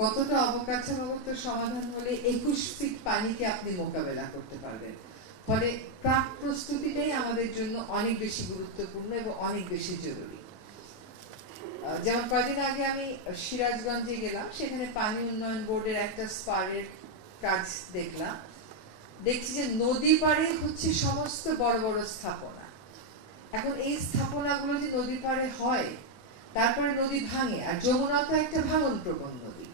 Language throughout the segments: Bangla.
কতটা অবকাঠামোগত সমাধান হলে 21 ফিট পানিকে আপনি মোকাবেলা করতে পারবেন। ফলে প্রাক প্রস্তুতিটাই আমাদের জন্য অনেক বেশি গুরুত্বপূর্ণ এবং অনেক বেশি জরুরি। যেমন কয়েকদিন আগে আমি সিরাজগঞ্জে গেলাম, সেখানে পানি উন্নয়ন বোর্ডের একটা স্পারের কাজ দেখলাম। দেখছি যে নদী পাড়ে হচ্ছে সমস্ত বড় বড় স্থাপনা। এখন এই স্থাপনাগুলো যে নদী পাড়ে হয়, তারপরে নদী ভাঙে, আর যমুনা তো একটা ভাঙন প্রবণ নদী।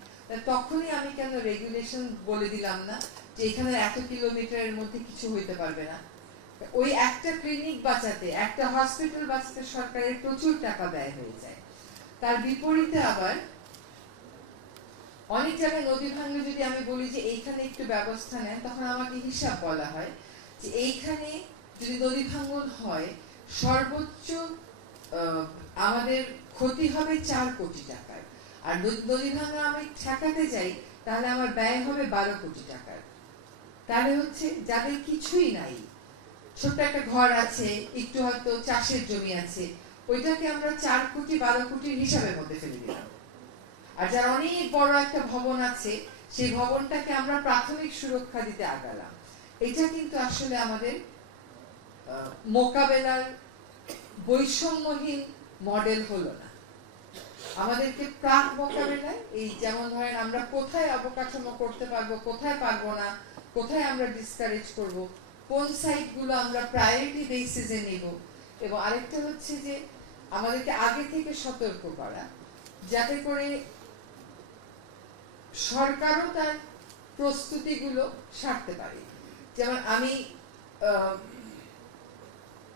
তখনই আমি কেন রেগুলেশন বলে দিলাম না যে এখানে এত কিলোমিটারের মধ্যে কিছু হইতে পারবে না। ওই একটা ক্লিনিক বাঁচাতে, একটা হসপিটাল বাঁচাতে সরকারের প্রচুর টাকা ব্যয় হয়ে যায়। তার বিপরীতে আবার অনেক জায়গায় নদী ভাঙলে যদি আমি বলি যে এইখানে একটু ব্যবস্থা নেন, তখন আমাকে হিসাব বলা হয় যে এইখানে যদি নদী ভাঙন হয় সর্বোচ্চ আমাদের ক্ষতি হবে 4 কোটি টাকার, আর নদী ভাঙা আমি ঠেকাতে যাই তাহলে আমার ব্যয় হবে 12 কোটি টাকার। তাহলে হচ্ছে যাদের কিছুই নাই, ছোট্ট একটা ঘর আছে, একটু হয়তো চাষের জমি আছে, ওইটাকে আমরা 4 কোটি 12 কোটির হিসাবের মধ্যে ফেলে দিলাম। আর যার অনেক বড় একটা ভবন আছে, সেই ভবনটাকে আমরা প্রাথমিক সুরক্ষা দিতে আগালাম। এটা কিন্তু আসলে আমাদের মোকাবেলার বৈষম্যহীন মডেল হলো না। আমাদেরকে প্রাক মোকাবেলায় এই যেমন ধরেন আমরা কোথায় অবকাঠামো করতে পারবো, কোথায় পারবো না, কোথায় আমরা ডিসকারেজ করব, কোন সাইটগুলো আমরা প্রায়োরিটি বেসিসে নেব, এবং আরেকটা হচ্ছে যে আমাদেরকে আগে থেকে সতর্ক করা, যাতে করে সরকারও তার প্রস্তুতিগুলো সারতে পারে। যেমন আমি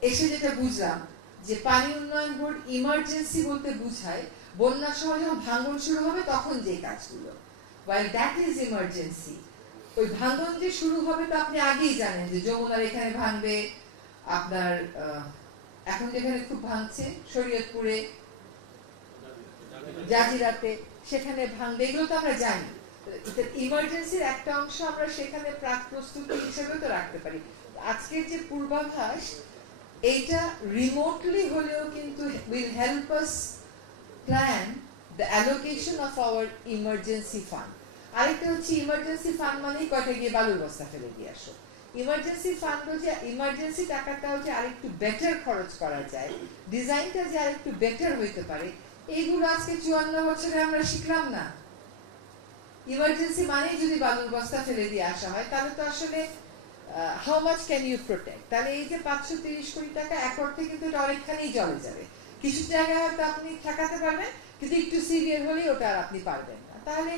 এসে যেটা বুঝলাম যে পানি উন্নয়ন বোর্ড ইমার্জেন্সি বলতে বুঝায় বন্যার সময় যখন ভাঙন শুরু হবে তখন যে কাজগুলো, while that is emergency, ওই ভাঙন যে শুরু হবে তো আপনি আগেই জানেন যে যমুনার এখানে ভাঙবে, আপনার এখন যেখানে খুব ভাঙছে শরীয়তপুরে, জাজিরাতে, সেখানে ভাঙবে, এগুলো তো আমরা জানি। ইমার্জেন্সির একটা অংশ আমরা সেখানে প্রাক প্রস্তুতি হিসেবে তো রাখতে পারি। আজকের যে পূর্বাভাস, এইটা রিমোটলি হলেও কিন্তু will help us plan the allocation of our emergency fund. আরেকটা হচ্ছে ইমার্জেন্সি ফান্ড মানেই কয়টা গিয়ে বালুর বস্তা ফেলে দিয়ে আসো। ইমার্জেন্সি ফান্ড হচ্ছে ইমার্জেন্সি টাকাটা হচ্ছে আরেকটু বেটার খরচ করা যায়, ডিজাইনটা যে আরেকটু বেটার হইতে পারে, এইগুলো আজকে 54 বছরে আমরা শিখলাম না। ইমার্জেন্সি মানেই যদি বালুর বস্তা ফেলে দিয়ে আসা হয়, তাহলে তো আসলে how much can you protect? তাহলে এই যে 530 কোটি টাকা এক অর্থে কিন্তু এটা অনেকখানি জলে যাবে। কিছু জায়গায় হয়তো আপনি ঠেকাতে পারবেন, কিন্তু একটু সিভিয়ার হলে ওটা আর আপনি পারবেন না। তাহলে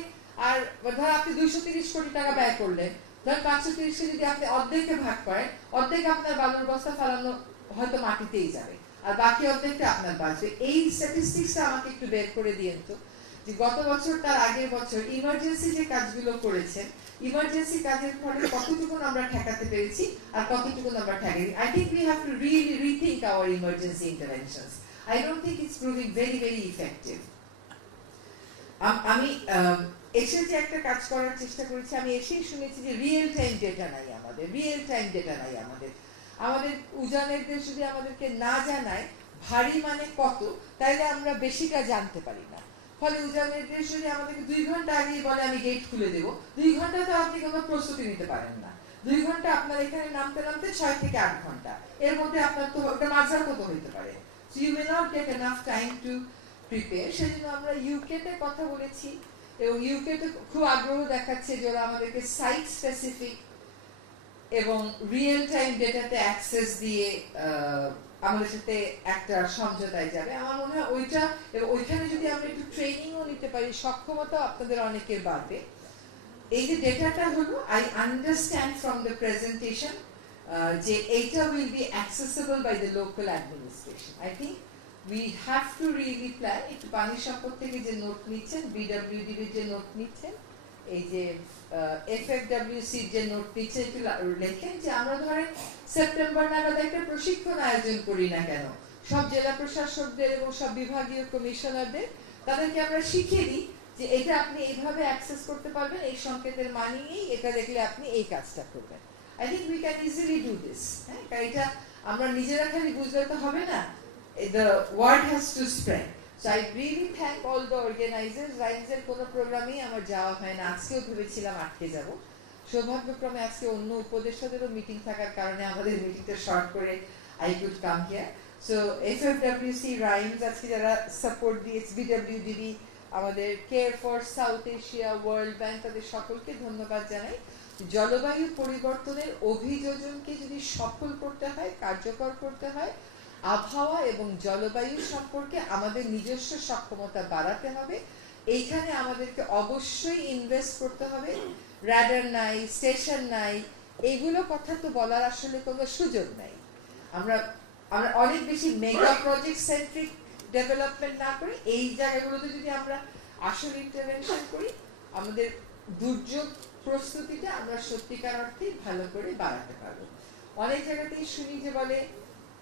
আর ধর আপনি 230 কোটি টাকা ব্যয় করলেন, ধর 530 যদি আপনি অর্ধেকে ভাগ করেন, অর্ধেক আপনার বালুর বস্তা ফেলানো হয়তো মাটিতেই যাবে, আর বাকি অর্ধেকটা আপনার বাঁচবে। এই স্ট্যাটিস্টিক্সটা আমাকে একটু বের করে দিয়েন তো, যে গত বছর তার আগের বছর ইমার্জেন্সি যে কাজগুলো করেছেন, ইমার্জেন্সি কাজের ফলে কতটুকু আমরা ঠেকাতে পেরেছি আর কতটুকু আমরা ঠেকাইনি। I think we have to really rethink our emergency interventions. I don't think it's proving very very effective. আমি এসে যে একটা কাজ করার চেষ্টা করেছি, আমি এসেই শুনেছি যে রিয়েল টাইম ডেটা নাই আমাদের, আমাদের উজানের দেশ যদি আমাদেরকে না জানায় ভারী মানে কত, তাইলে আমরা বেশিটা জানতে পারি না। ফলে উজানের দেশ যদি আমাদেরকে 2 ঘন্টা আগেই বলে আমি গেট খুলে দেব, 2 ঘন্টা তো আপনি কোনো প্রস্তুতি নিতে পারেন না। 2 ঘন্টা আপনার এখানে নামতে 6 থেকে 8 ঘন্টা, এর মধ্যে আপনার তো ওটা মাঝার কত হইতে পারে। So you may not get enough time to prepare. সেজন্য আমরা ইউকে তে কথা বলেছি, এবং ইউকে তে খুব আগ্রহ দেখাচ্ছে যে ওরা আমাদেরকে সাইট স্পেসিফিক এবং রিয়েল টাইম ডেটাতে অ্যাক্সেস দিয়ে আমাদের সাথে একটা সমঝোতায় যাবে। আমার মনে হয় ওইটা, এবং ওইখানে যদি আমরা একটু ট্রেনিংও নিতে পারি, সক্ষমতা আপনাদের অনেকের বাড়বে। এই যে ডেটাটা হলো, I understand from the presentation যে এইটা will be accessible by the local administration. I think we have to really plan. একটু পানি সম্পদ থেকে যে নোট নিচ্ছেন, বিডব্লিউডির যে নোট নিচ্ছেন, এই যে এফএফডব্লিউসির যে নোট নিচ্ছে, একটু লেখেন যে আমরা ধরেন সেপ্টেম্বর নাগাদ একটা প্রশিক্ষণ আয়োজন করি না কেন, সব জেলা প্রশাসকদের এবং সব বিভাগীয় কমিশনারদের, তাদেরকে আমরা শিখিয়ে দিই যে এটা আপনি এইভাবে অ্যাক্সেস করতে পারবেন, এই সংকেতের মানেই এটা দেখলে আপনি এই কাজটা করবেন। I think we can easily do this. হ্যাঁ, কারণ এটা আমরা নিজেরা খালি বুঝলে তো হবে না, the word has to spread. So I really thank all the organizers. রাইমসের কোনো প্রোগ্রামেই আমার যাওয়া হয় না, আজকেও ভেবেছিলাম আটকে যাব, সৌভাগ্যক্রমে আজকে অন্য উপদেষ্টাদেরও মিটিং থাকার কারণে আমাদের মিটিংটা শর্ট করে I could come here. So FFWC rhymes আজকে যারা সাপোর্ট দিয়েছে, BWDB, আমাদের care for south Asia, world bank, তাদের সকলকে ধন্যবাদ জানাই। জলবায়ু পরিবর্তনের অভিযোজনকে যদি সফল করতে হয়, কার্যকর করতে হয়, আবহাওয়া এবং জলবায়ু সম্পর্কে আমাদের নিজস্ব সক্ষমতা বাড়াতে হবে। এইখানে আমাদেরকে অবশ্যই ইনভেস্ট করতে হবে। রাডার নাই, স্টেশন নাই, এইগুলো কথা তো বলার আসলে কোনো সুযোগ নাই। আমরা অনেক বেশি মেগা প্রজেক্ট সেন্ট্রিক ডেভেলপমেন্ট না করে এই জায়গাগুলোতে যদি আমরা আসল ইন্টারভেনশন করি, আমাদের দুর্যোগ প্রস্তুতিটা আমরা সত্যিকার অর্থে ভালো করে বাড়াতে পারবো। অনেক জায়গাতেই শুনি যে বলে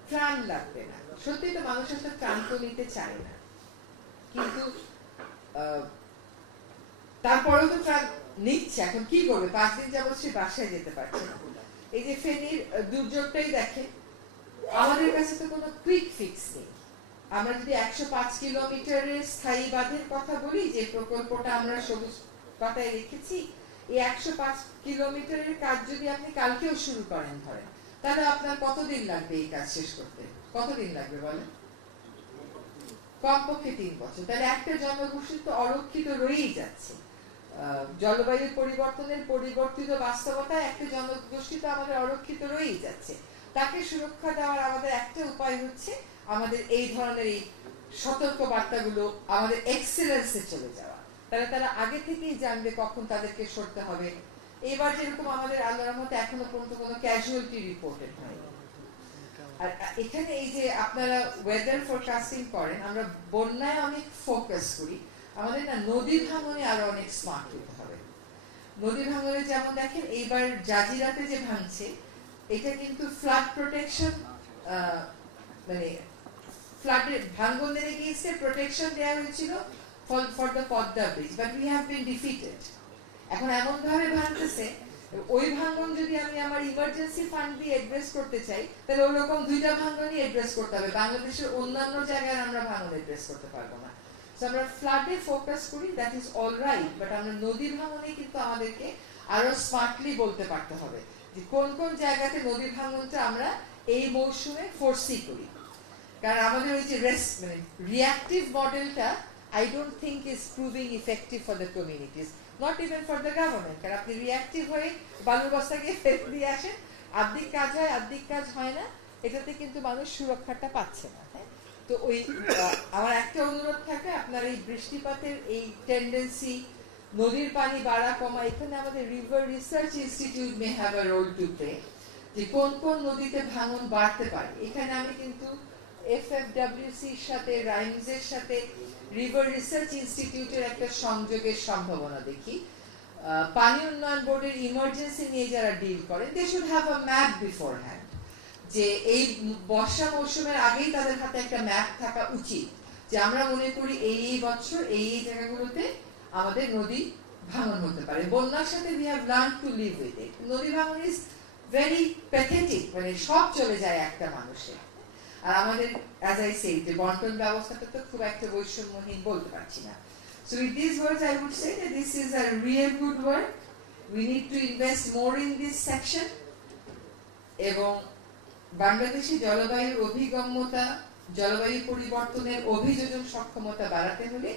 ত্রাণ লাগবে না, সত্যি তো মানুষ আসলে ত্রাণ তো নিতে চায় না, কিন্তু তারপরেও তো ত্রাণ নিচ্ছে। এখন কি করবে, 5 দিন যাবত সে বাসায় যেতে পারছে না। এই যে ফেনীর দুর্যোগটাই দেখে, আমাদের কাছে তো কোনো কুইক ফিক্স নেই। আমরা যদি 105 কিলোমিটারের স্থায়ী বাঁধের কথা বলি, যে প্রকল্পটা আমরা সবুজ পাতায় রেখেছি, এই 105 কিলোমিটারের কাজ যদি আপনি কালকেও শুরু করেন ধরেন, তাহলে আপনার কতদিন লাগবে এই কাজ শেষ করতে? কতদিন লাগবে বলেন? কমপক্ষে 3 বছর। তাহলে একটা জনগোষ্ঠী তো অরক্ষিত রয়েই যাচ্ছে। জলবায়ু পরিবর্তনের পরিবর্তিত বাস্তবতায় একটা জনগোষ্ঠী তো আমাদের অরক্ষিত রয়েই যাচ্ছে। তাকে সুরক্ষা দেওয়ার আমাদের একটা উপায় হচ্ছে আমাদের এই ধরনের এই সতর্ক বার্তাগুলো আমাদের এক্সেলেন্সে চলে যাওয়া। তাহলে তারা আগে থেকেই জানবে কখন তাদেরকে সরতে হবে। এবার যেরকম আমাদের আল্লাহর রহমতে এখনো পর্যন্ত কোনো ক্যাজুয়ালিটি রিপোর্টেড হয়নি। আর এখানে এই যে আপনারা ওয়েদার ফোরকাস্টিং করেন, আমরা বন্যায় অনেক ফোকাস করি, আমাদের না নদী ভাঙনে আরো অনেক স্মার্ট হতে হবে। নদী ভাঙনে যেমন দেখেন এইবার জাজিরাতে যে ভাঙছে, এটা কিন্তু ফ্লাড প্রোটেকশন, মানে ফ্লাডের ভাঙনের এগেইনস্টে প্রোটেকশন দেওয়া হয়েছিল for the Padma bridge, but we have been defeated. এখন এমন ভাবে ভাঙতেছে, ওই ভাঙন যদি আমি আমার ইমার্জেন্সি ফান্ড দিয়ে অ্যাড্রেস করতে চাই, তাহলে ওরকম 2টা ভাঙনই অ্যাড্রেস করতে হবে। বাংলাদেশের অন্যান্য জায়গায় আমরা ভাঙন অ্যাড্রেস করতে পারবো না। সো আমরা ফ্লাডে ফোকাস করি, that is all right, but আমরা নদী ভাঙনে কিন্তু আমাদেরকে আরো স্মার্টলি বলতে পারতে হবে যে কোন কোন জায়গাতে নদী ভাঙনটা আমরা এই মৌসুমে ফোরসি করি। কারণ আমাদের ওই যে মানে রিঅ্যাক্টিভ মডেলটা I don't think is proving effective for the communities, not even for the government. কারণ আপনি রিঅ্যাক্টিভ হয়ে বালুর বস্তাকে ফেলে দিয়ে আসেন, আর্ধেক কাজ হয় আর্ধেক কাজ হয় না, এটাতে কিন্তু মানুষ সুরক্ষাটা পাচ্ছে না। হ্যাঁ, তো ওই আমার একটা অনুরোধ থাকে, আপনার এই বৃষ্টিপাতের এই টেন্ডেন্সি, নদীর পানি বাড়া কমা, এখানে আমাদের river research institute may have a role to play, যে কোন কোন নদীতে ভাঙন বাড়তে পারে। এখানে আমি কিন্তু FFWCর সাথে, রাইমসের সাথে রিভার রিসার্চ ইনস্টিটিউটের একটা সংযোগের সম্ভাবনা দেখি। পানি উন্নয়ন বোর্ডের ইমার্জেন্সি নিয়ে যারা ডিল করেন, they should have a map beforehand, যে এই বর্ষা মৌসুমের আগেই তাদের হাতে একটা ম্যাপ থাকা উচিত, যে আমরা মনে করি এই বছর এই জায়গাগুলোতে আমাদের নদী ভাঙন হতে পারে। বন্যার সাথে we have learned to live with it. নদী ভাঙন is very pathetic, মানে সব চলে যায় একটা মানুষের। আর আমাদের as I say যে বন্টন ব্যবস্থাটা তো খুব একটা বৈষম্যহীন বলতে পারছি না। So with these words I would say that this is a real good work. We need to invest more in this section. এবং বাংলাদেশে জলবায়ুর অভিগম্যতা, জলবায়ু পরিবর্তনের অভিযোজন সক্ষমতা বাড়াতে হলে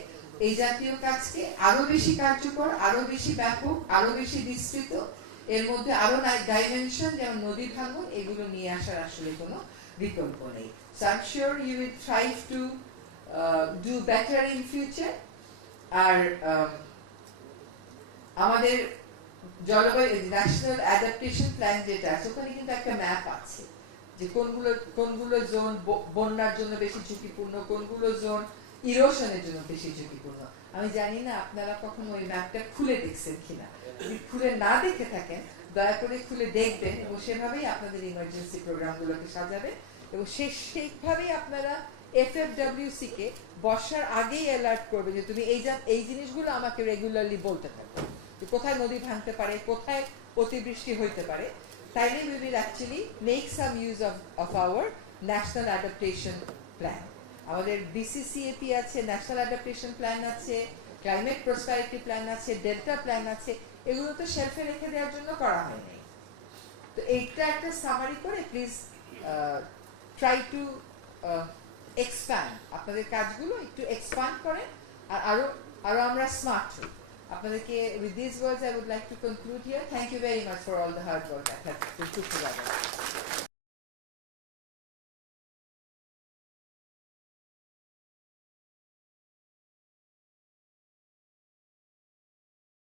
এই জাতীয় কাজকে আরো বেশি কার্যকর, আরো বেশি ব্যাপক, আরো বেশি বিস্তৃত, এর মধ্যে আরো ডাইমেনশন যেমন নদী ভাঙন, এগুলো নিয়ে আসার আসলে কোনো বিকল্প নেই। So I'm sure you will try to do better in future. আর আমাদের জলবায়ু ন্যাশনাল অ্যাডাপ্টেশন প্ল্যান যেটা আছে, ওখানে কিন্তু একটা ম্যাপ আছে যে কোনগুলো জোন বন্যার জন্য বেশি ঝুঁকিপূর্ণ, কোনগুলো জোন ইরোশনের জন্য বেশি ঝুঁকিপূর্ণ। আমি জানি না আপনারা কখনো ওই ম্যাপটা খুলে দেখছেন কিনা। যদি খুলে না দেখে থাকেন, দয়া করে খুলে দেখবেন এবং সেভাবেই আপনাদের ইমার্জেন্সি প্রোগ্রামগুলোকে সাজাবেন এবং সেইভাবেই আপনারা FFWC কে বর্ষার আগেই অ্যালার্ট করবে যে তুমি এই জিনিসগুলো আমাকে রেগুলারলি বলতে থাকো, যে কোথায় নদী ভাঙতে পারে, কোথায় অতিবৃষ্টি হইতে পারে। তাইলে we will actually make some use of our national adaptation plan. আমাদের ডিসিসিএপি আছে, ন্যাশনাল অ্যাডাপ্টেশন প্ল্যান আছে, ক্লাইমেট প্রসপারিটি প্ল্যান আছে, ডেল্টা প্ল্যান আছে, এগুলো তো শেলফে রেখে দেওয়ার জন্য করা হয়নি। তো এইটা একটা সামারি করে প্লিজ ট্রাই টু এক্সপ্যান্ড, আপনাদের কাজগুলো একটু এক্সপ্যান্ড করেন, আর আরো আরো আমরা স্মার্ট হই। আপনাদেরকে with these words I would like to conclude here. Thank you very much for all the hard work that has been put together.